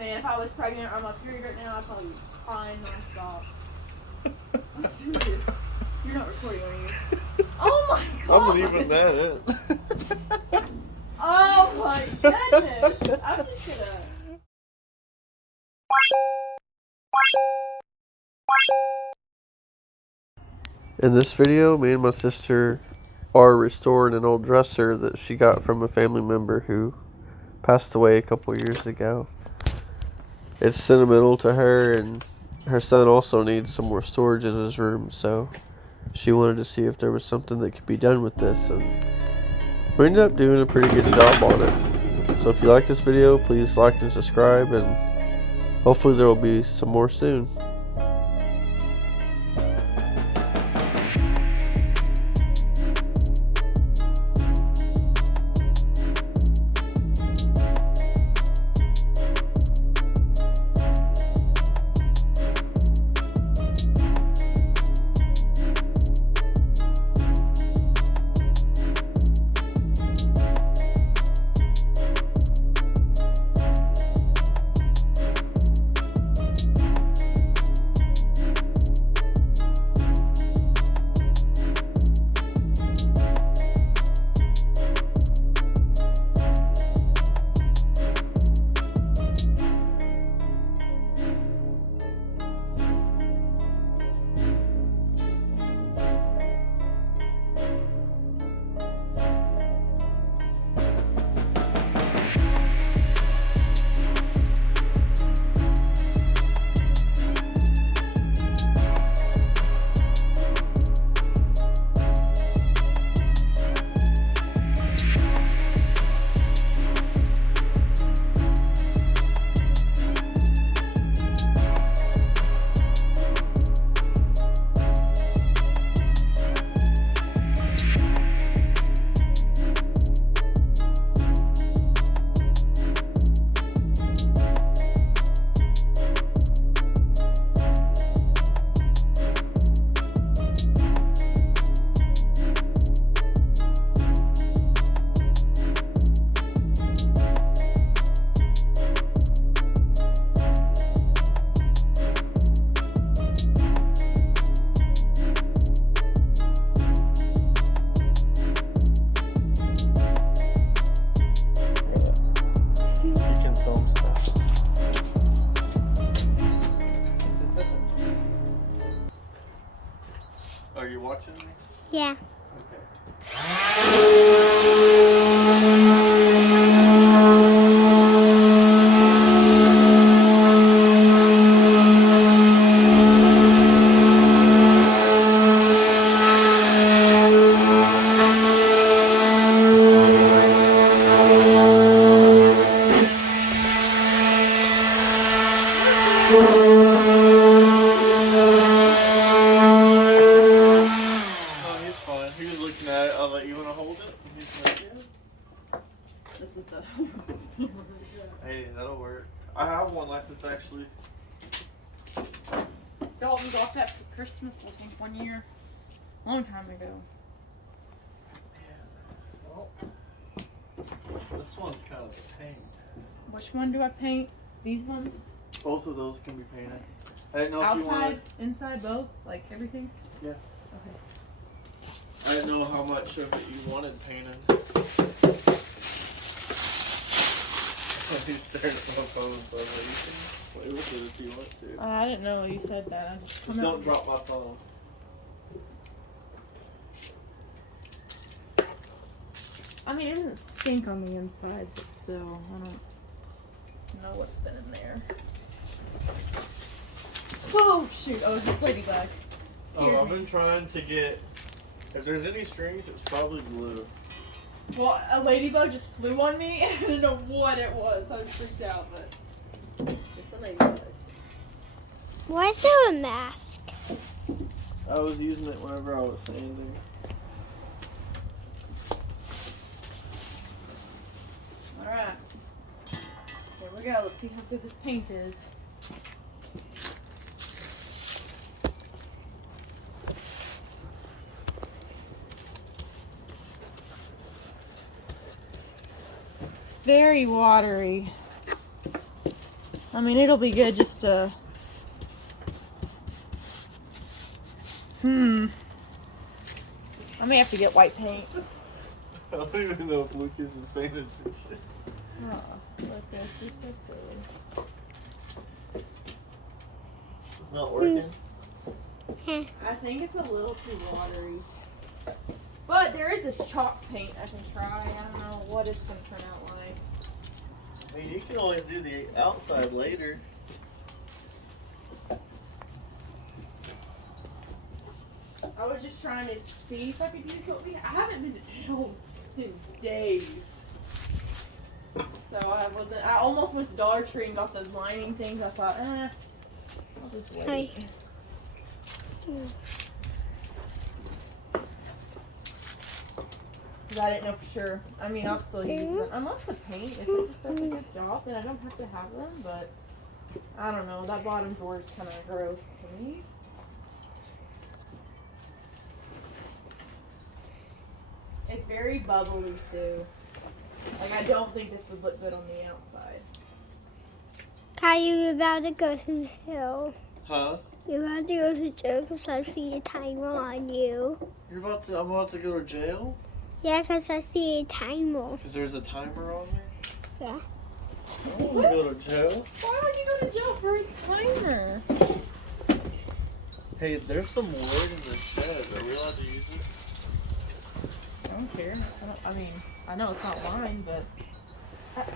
Man, if I was pregnant, I'm up here right now, I'd probably be crying nonstop. I'm serious. You're not recording, are you? Oh my god! I'm leaving that in. Oh my goodness! I'm just gonna... In this video, me and my sister are restoring an old dresser that she got from a family member who passed away a couple years ago. It's sentimental to her, and her son also needs some more storage in his room, so she wanted to see if there was something that could be done with this, and we ended up doing a pretty good job on it. So if you like this video, please like and subscribe, and hopefully there will be some more soon. Are you watching me? Yeah. He was looking at it. I was like, you want to hold it? And he's like, yeah. This is the... Hey, that'll work. I have one like this actually. Dalton got that for Christmas, I think, one year. Long time ago. Yeah. Well, this one's kind of a pain. Which one do I paint? These ones? Both of those can be painted. I didn't know if you Outside, wanted... inside, both? Like everything? Yeah. Okay. I didn't know how much of it you wanted painted. He's staring at my phone, so I was like, you can play with it if you want to. I didn't know you said that. I Just don't drop my phone. I mean, it doesn't stink on the inside, but still, I don't know what's been in there. Oh, shoot. Oh, it's just ladybug. I've been trying to get... If there's any strings, it's probably glue. Well, a ladybug just flew on me, and I didn't know what it was. I was freaked out, but just a ladybug. Why is there a mask? I was using it whenever I was sanding. Alright. Here we go. Let's see how good this paint is. It's very watery. I mean, it'll be good just to... I may have to get white paint. I don't even know if Lucas is paying attention. Oh, Lucas, you're so silly. It's not working. I think it's a little too watery. But there is this chalk paint I can try. I don't know what it's going to turn out like. I mean, you can always do the outside later. I was just trying to see if I could use what we... I haven't been to town in days. So I almost went to Dollar Tree and got those lining things. I thought, I'll just wait. Because I didn't know for sure. I mean, I'll still use them. Unless the paint, if it just does a good job, then I don't have to have them. But, I don't know. That bottom door is kind of gross to me. It's very bubbly, too. Like, I don't think this would look good on the outside. Are you about to go to jail? Huh? You're about to go to jail because I see a timer on you. I'm about to go to jail? Yeah, because I see a timer. Because there's a timer on me? Yeah. I don't want to go to jail. Why would you go to jail for a timer? Hey, there's some wood in the shed. Are we allowed to use it? I don't care. I mean, I know it's not mine, but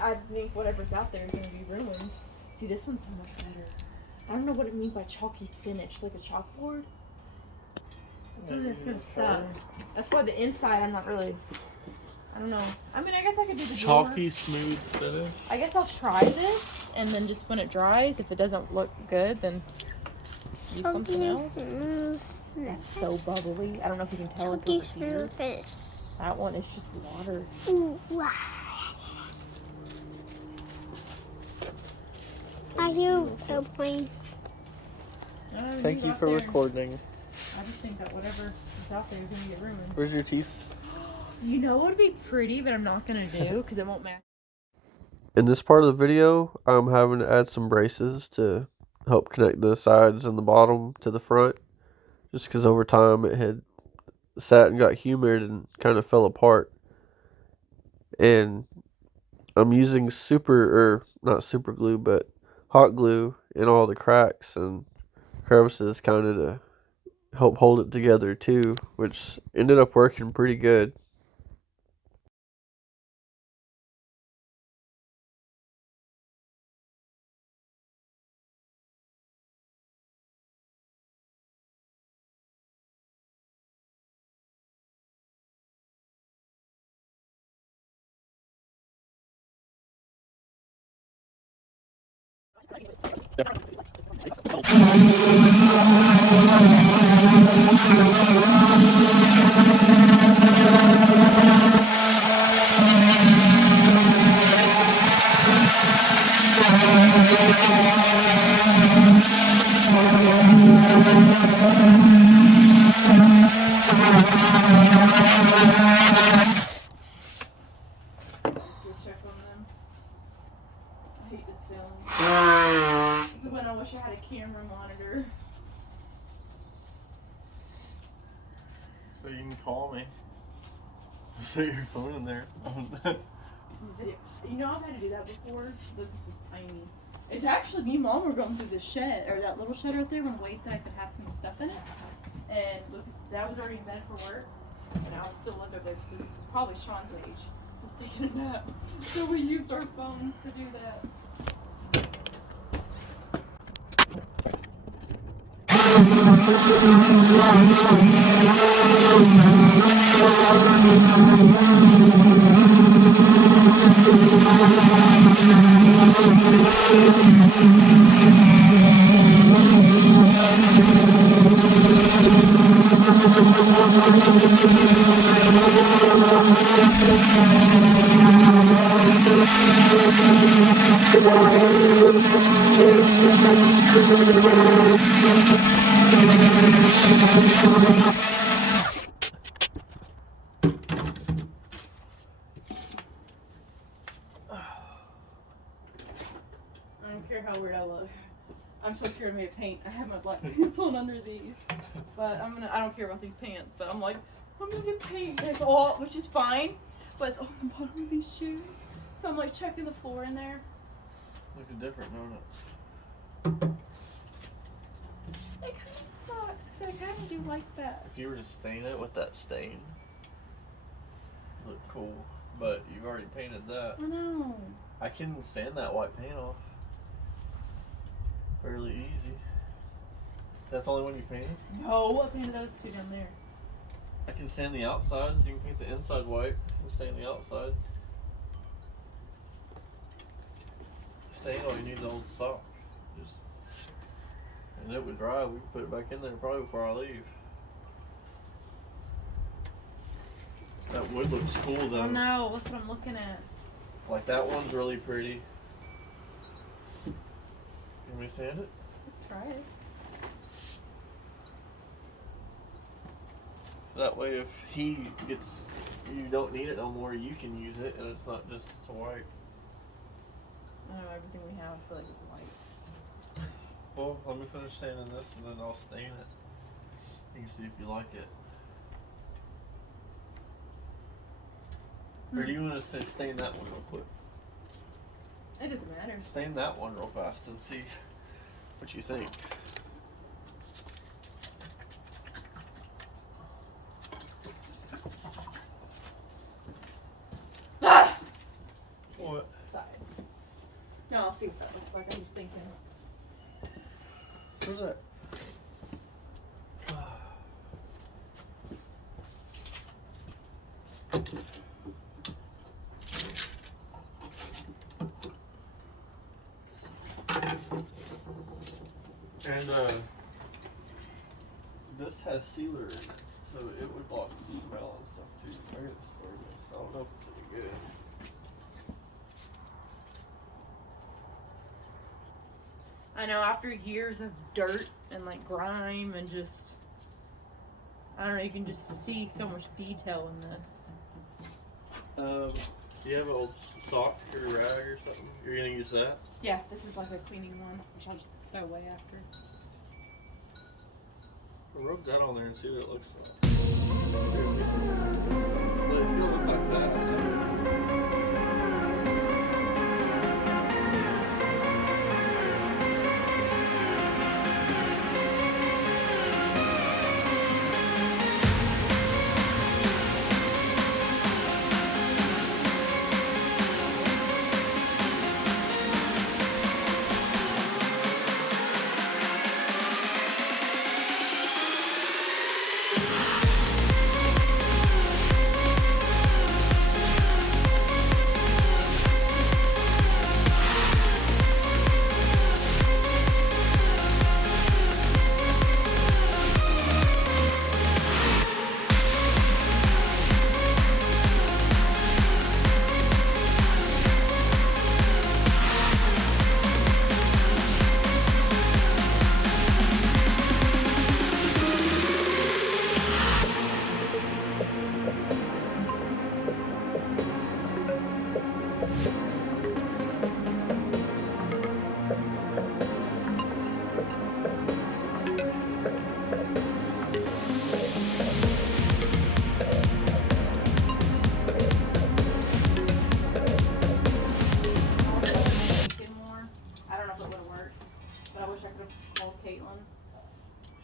I think whatever's out there is going to be ruined. See, this one's so much better. I don't know what it means by chalky finish, like a chalkboard. That's something that's going to suck. That's why the inside I'm not really, I don't know. I mean, I guess I could do the door. Chalky smooth finish? I guess I'll try this, and then just when it dries, if it doesn't look good, then use something else. That's so bubbly. I don't know if you can tell it over here. That one is just water. Ooh, wow. Are you airplane? Thank you for recording. I just think that whatever is out there is going to get ruined. Where's your teeth? You know what would be pretty, but I'm not going to do because it won't match. In this part of the video, I'm having to add some braces to help connect the sides and the bottom to the front. Just because over time it had sat and got humid and kind of fell apart. And I'm using not super glue, but hot glue in all the cracks and crevices kind of to help hold it together too, which ended up working pretty good. Check on them. I hate this film. This is when I wish I had a camera monitor. So you can call me. Set your phone in there. Video. You know, I've had to do that before. Lucas was tiny. It's actually me and Mom were going through the shed, or that little shed right there when Wade said I could have some stuff in it. And Lucas' dad was already in bed for work, and I was still lived over there because Lucas was probably Sean's age. I was taking a nap. So we used our phones to do that. I don't care how weird I look. I'm so scared of me to paint. I have my black pants on under these. But I don't care about these pants, but I'm like, I'm gonna get paint. It's all, which is fine, but it's on the bottom of these shoes. So I'm like checking the floor in there. Looks different, don't it? It kind of sucks, because I kind of do like that. If you were to stain it with that stain, it'd look cool. But you've already painted that. I know. I can sand that white paint off. Fairly easy. That's the only one you painted? No, I painted those two down there. I can sand the outsides. You can paint the inside white and stain the outsides. Stain all you need is an old sock. Just, and it would dry. We can put it back in there probably before I leave. That wood looks cool though. I know, that's what I'm looking at. Like that one's really pretty. You want me to sand it? Try it. That way if he gets, you don't need it no more, you can use it and it's not just white. I know, everything we have, I feel like it's white. Well, let me finish sanding this and then I'll stain it. You can see if you like it. Or do you want to stain that one real quick? It doesn't matter. Stain that one real fast and see what you think. Ah! What? Side. No, I'll see what that looks like. I'm just thinking. Where's that? And this has sealer in it, so it would block the smell and stuff too. I gotta store this. I don't know if it's any good. I know, after years of dirt and like grime and just, I don't know, you can just see so much detail in this. Do you have an old sock or rag or something? You're gonna use that? Yeah, this is like a cleaning one, which I'll just throw away after. Rub that on there and see what it looks like. It feels like that.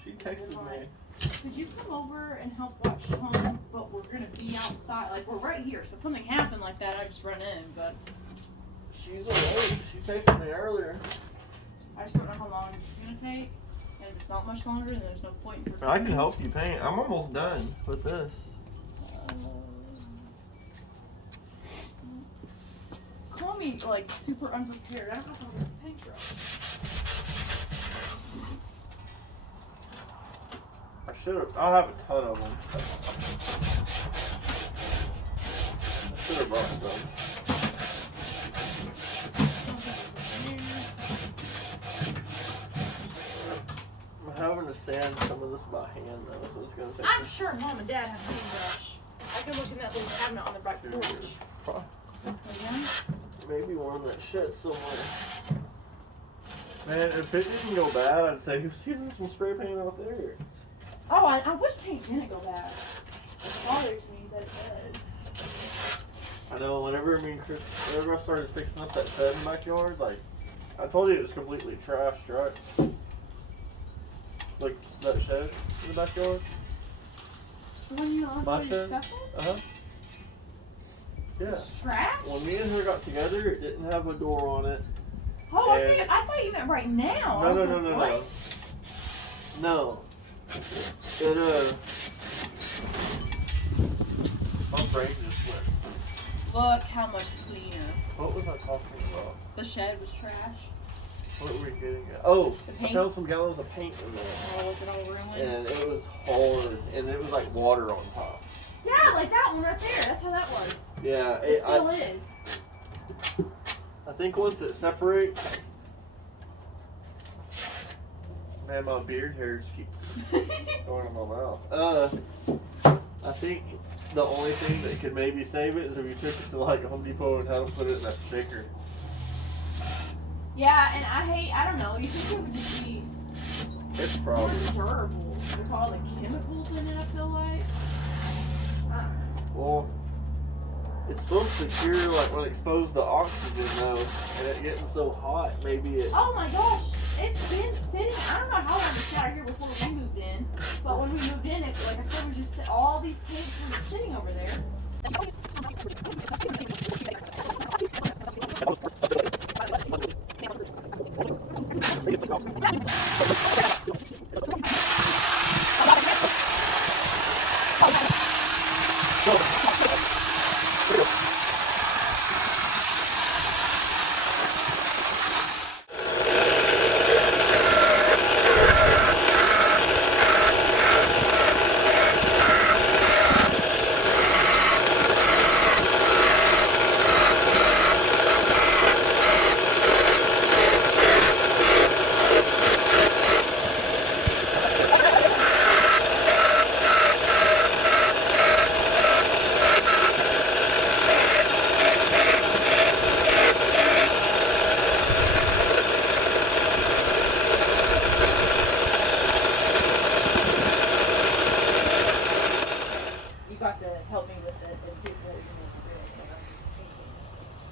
She texted me. Could you come over and help watch home? But we're gonna be outside. Like, we're right here, so if something happened like that, I just run in. But She's awake. She texted me earlier. I just don't know how long it's gonna take. And if it's not much longer, then there's no point in I can help you paint. I'm almost done with this. Call me like super unprepared. I don't know how to paintbrush. I should have. I'll have a ton of them. I should have brought some. I'm having to sand some of this by hand though, so it's gonna take. I'm sure Mom and Dad have a paintbrush. I can look in that little cabinet on the back porch. Maybe one that shit somewhere. Man, if it didn't go bad, I'd say, see, there's some spray paint out there. Oh, I wish paint didn't go bad. It bothers me that it does. I know, whenever I started fixing up that shed in the backyard, like, I told you it was completely trashed, right? Like, that shed in the backyard? The one you all My have shed? stuff in? Uh-huh. Yeah. It's trash? When me and her got together, it didn't have a door on it. Oh, And- I thought you meant right now. No, I was no, like, no, no, what? no. It, my brain just went. Look how much cleaner. What was I talking about? The shed was trash. What were we getting at? Oh, The I paint? found some gallons of paint in there. Oh, was it all ruined? And it was hard, and it was like water on top. Yeah, like that one right there. That's how that was. Yeah, It still is. I think once it separates, man, my beard hairs keep going in my mouth. I think the only thing that could maybe save it is if you took it to like Home Depot and had them put it in that shaker. Yeah, and I don't know, you think it would just be It's more probably. durable with all the chemicals in it, I feel like. I don't know. Well, it's supposed to cure like when exposed to oxygen though, and it getting so hot, maybe it. Oh my gosh, it's been sitting, I don't know how long it's out here before we moved in, but when we moved in, it, like I said, was just all these paints were just sitting over there. You got to help me with it and do what you need to do it, and I'm just thinking.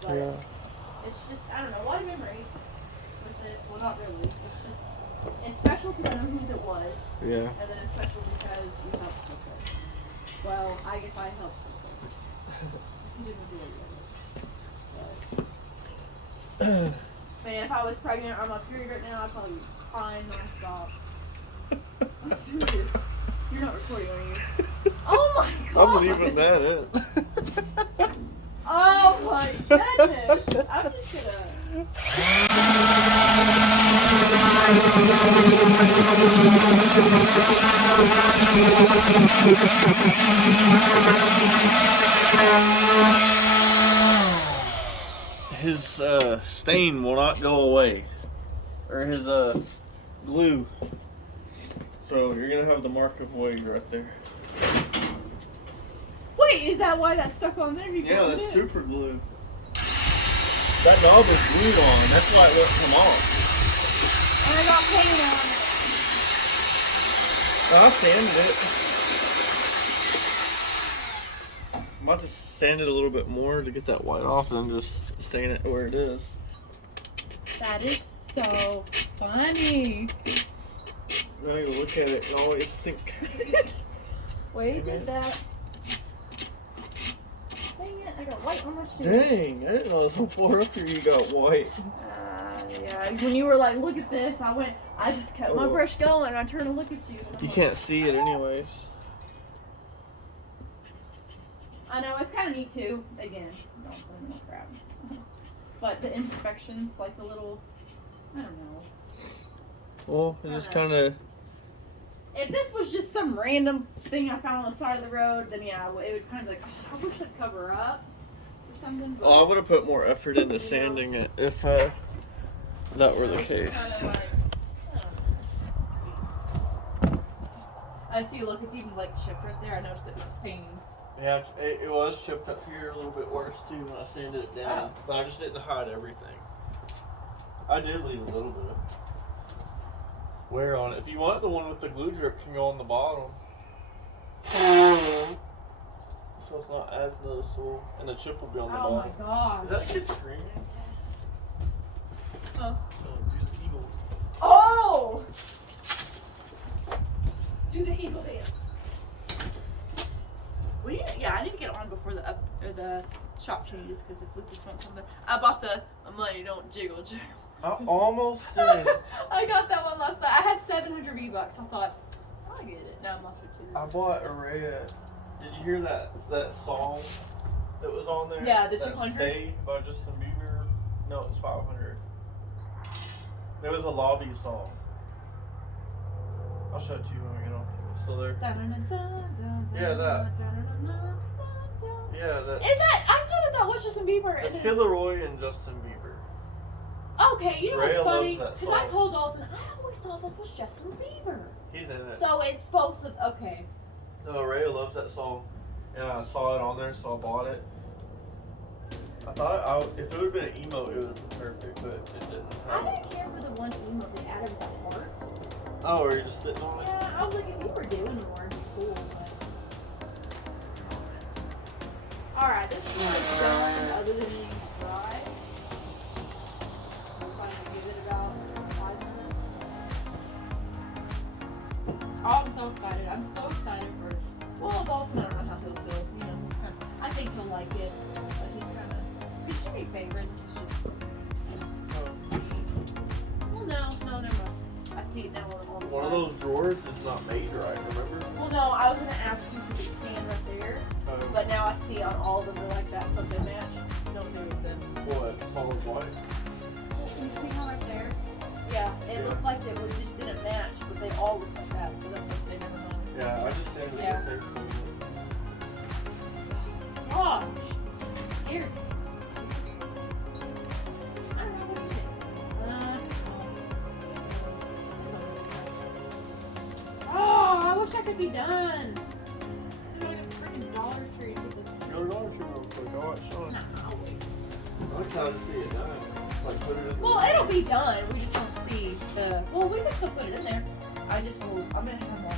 But it's just, I don't know, a lot of memories with it. Well, not really. It's just, it's special because I know who it was. Yeah. And then it's special because you helped with it. Well, I guess I helped with it. Because you didn't do it yet. But, man, if I was pregnant or on my period right now, I'd probably be crying nonstop. I'm serious. You're not recording, are you? Oh my god! I'm leaving that in. Oh my goodness! I'm just gonna. His stain will not go away, or his glue. So you're gonna have the mark of Wade right there. Wait, is that why that's stuck on there? Yeah, that's super glue. That knob is glued on. That's why it won't come off. And I got paint on it. I sanded it. I'm about to sand it a little bit more to get that white off, and then just stain it where it is. That is so funny. Now you look at it and always think. Wade did that. Dang it, I got white on my shoe. Dang, I didn't know it was so far up here you got white. Yeah, when you were like, look at this, I just kept my Oh. brush going and I turned to look at you. And I'm You like, can't see it anyways. I know, it's kind of neat too. Again, don't say more crap. But the imperfections, like the little, I don't know. Well, it just kind of. If this was just some random thing I found on the side of the road, then yeah, it would kind of like, oh, I wish I'd cover up or something. But Oh, I would have put more effort into sanding it if that were the case. Kind of like, I don't know, sweet. And see, look, it's even like chipped right there. I noticed it was just painting. Yeah, it was chipped up here a little bit worse too when I sanded it down, Oh. but I just didn't hide everything. I did leave a little bit. wear on it. If you want, the one with the glue drip can go on the bottom. So it's not as noticeable. And the chip will be on the Oh bottom. my god. Is that a kid screaming? Yes. Huh? Do the eagle. Oh! Do the eagle dance. I need to get on before the shop changes because if Lucas wants something. I bought the money don't jiggle jiggle. I almost did. I got that one last night. I had 700 V-Bucks. I thought, I'll get it. Now I'm off for 2. I bought Araya. Did you hear that song that was on there? Yeah, the that 200. Stay by Justin Bieber. No, it's 500. There was a lobby song. I'll show it to you when we get on. It's still there. Yeah, that. Yeah, that. Is that? I said that was Justin Bieber. It's Kid Laroi and Justin Bieber. Okay, you know what's Rhea funny? loves that Because I song. told Dalton, I always thought this was Justin Bieber. He's in it. So it's both of, okay. No, Rhea loves that song. And I saw it on there, so I bought it. I thought if it would have been an emo, it would have been perfect, but it didn't I have didn't care for the one emo they added with the heart. Oh, were you just sitting on it? Yeah, I was like, if you were doing more, it'd be cool, but. Alright, this is done other than being dry. We'll finally give it about 5 minutes. Oh, I'm so excited. I'm so excited for. Well, Dalton, I don't know how he'll feel. You know, I think he'll like it, but he's kind of. He should be favorites. It's just. Well, no, never mind. I see it now on the One of those drawers is not made right, remember? Well, no, I was gonna ask you because it's stand right there, but now I see on all of them they're like that, so they match. Don't do with them. What? Solid white? You see how right there? Yeah, it looked like it was just didn't match, but they all look like that, so that's what they never know. Yeah, I just sanded Yeah. the face on Gosh, scares me. I don't know what it is. Oh, I wish I could be done. See what I get the freaking Dollar Tree to get this. it. Go to Dollar Tree real quick. I'll watch Sean. Nah, I'll wait. I'm excited to see it done. Like, put it in Well, it'll be done. We just won't see the. Well, we can still put it in there. I'm gonna have them all